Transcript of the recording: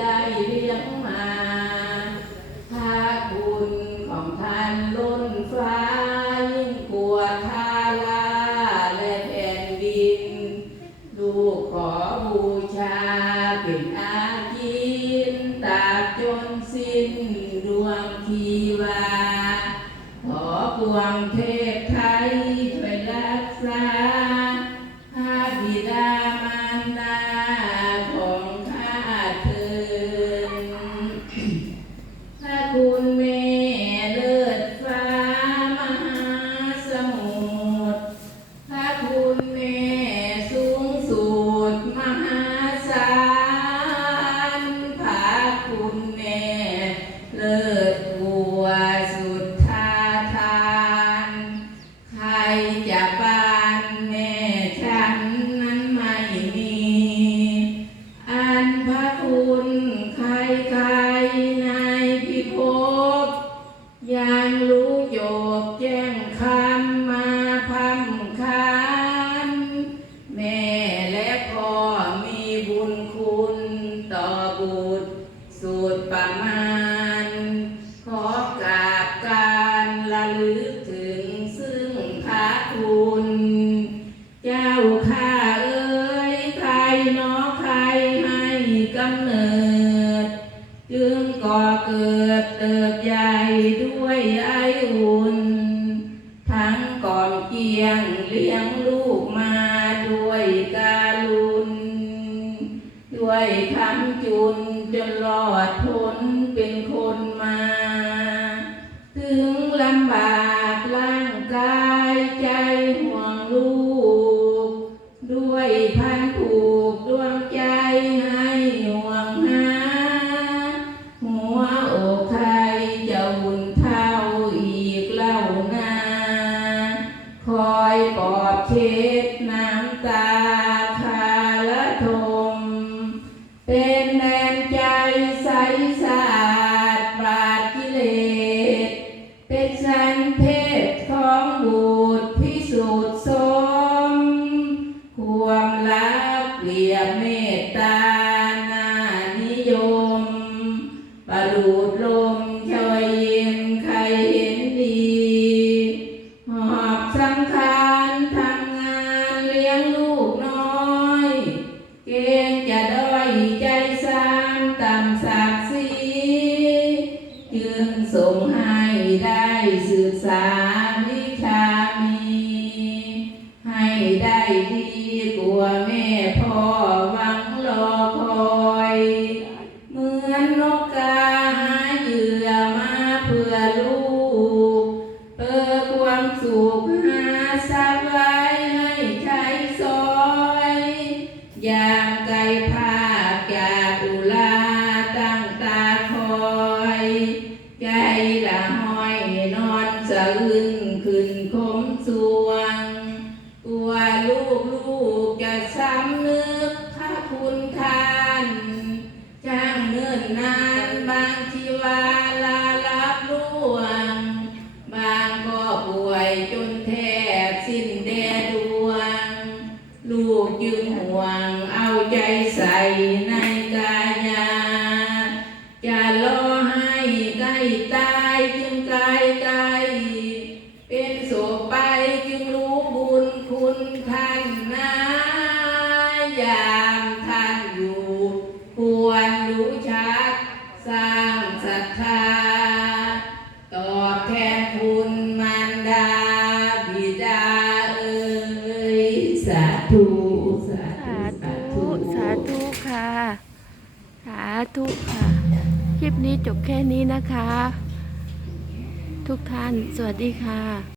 ได้เลี้ยงมาพระคุณของท่านล้นฟ้ายิ่งกว่าทาราและแผ่นดิน ลูกขอบูชาเป็นอาจินตาจนสิ้นดวงทีวา ขอปวงเทพไทยช่วยรักษา พระคุณ รู้โยกแจ้งคำมาพัมคันแม่และพ่อมีบุญคุณต่อบุตรสุดประมาณ ขอกราบการระลึกถึงซึ่งพระคุณ เจ้าข้าเอ้ยใครเนอใครให้กำเนิด จึงก่อเกิดเติบใหญ่ด้วย เกียงเลี้ยงลูกมาด้วยการุณ ด้วยคำจุนจนรอดพ้นเป็นคน เช็ดน้ำตาคาละทม เป็นแรงใจใสสะอาดปราดกิเลส เป็นสันเพศของบุตรพิสูจน์สม ความรักเปรียบ ใจสามต่ำศักดิ์ศรีจึงส่งให้ได้ศึกษา ลาลับล่วง บางก็ป่วยจนแทบสิ้นแดดวง ลูกจึงห่วงเอาใจใส่ในกายา จะรอให้ใกล้ตายจึงไกลไกลเป็นโศกไปจึงรู้บุญคุณท่านนะยามท่านอยู่ ควรรู้ คุณมารดาบิดาเอ่ยสาธุสาธุ สาธุ สาธุค่ะ สาธุค่ะ คลิปนี้จบแค่นี้นะคะ ทุกท่านสวัสดีค่ะ